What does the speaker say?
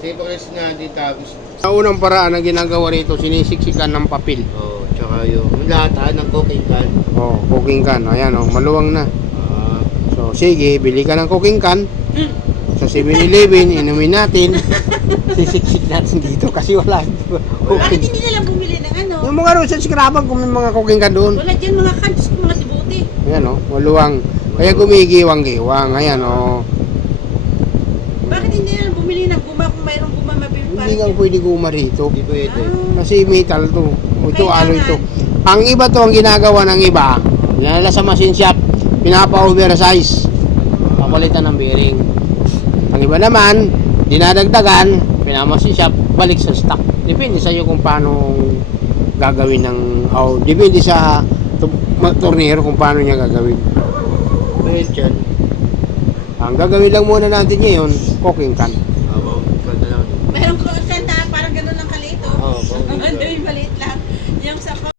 Sipakas natin tapos. Sa unang paraan na ginagawa rito, sinisiksikan ng papel. Oh, tsaka yung lata ng cooking can. Oh, cooking can. Ayan, oh, maluwang na. Ah, So, sige, bili ka ng cooking can. Sa 7-Eleven, inumin natin. Sisiksik natin dito kasi wala. Bakit hindi na lang bumili ng ano? Yung mga sa skrapan kung may mga cooking can doon. Wala dyan mga kantos, mga dibote. Ayan, oh, maluwang. Kaya gumigiwang-giwang. Ayan, oh. Bakit hindi na lang bumili ng guma kung mayroong guma mabili pa? Hindi kang pwede guma rito. hindi pwede. Kasi metal to. Ito, Kailangan. alloy to. Ang iba to, ang ginagawa ng iba, dinala sa machine shop, pinapa-oversize. Papalitan ng bearing. Ang iba naman, dinadagdagan, pinamachine shop, balik sa stock. Depende sa iyo kung paano gagawin ng, depende sa tornero kung paano niya gagawin. Dahil dyan. Ang gagawin lang muna natin ngayon, cooking can. Oo, kanta lang. Mayroong kanta, parang gano'n lang kalito. Oo, Ano yun?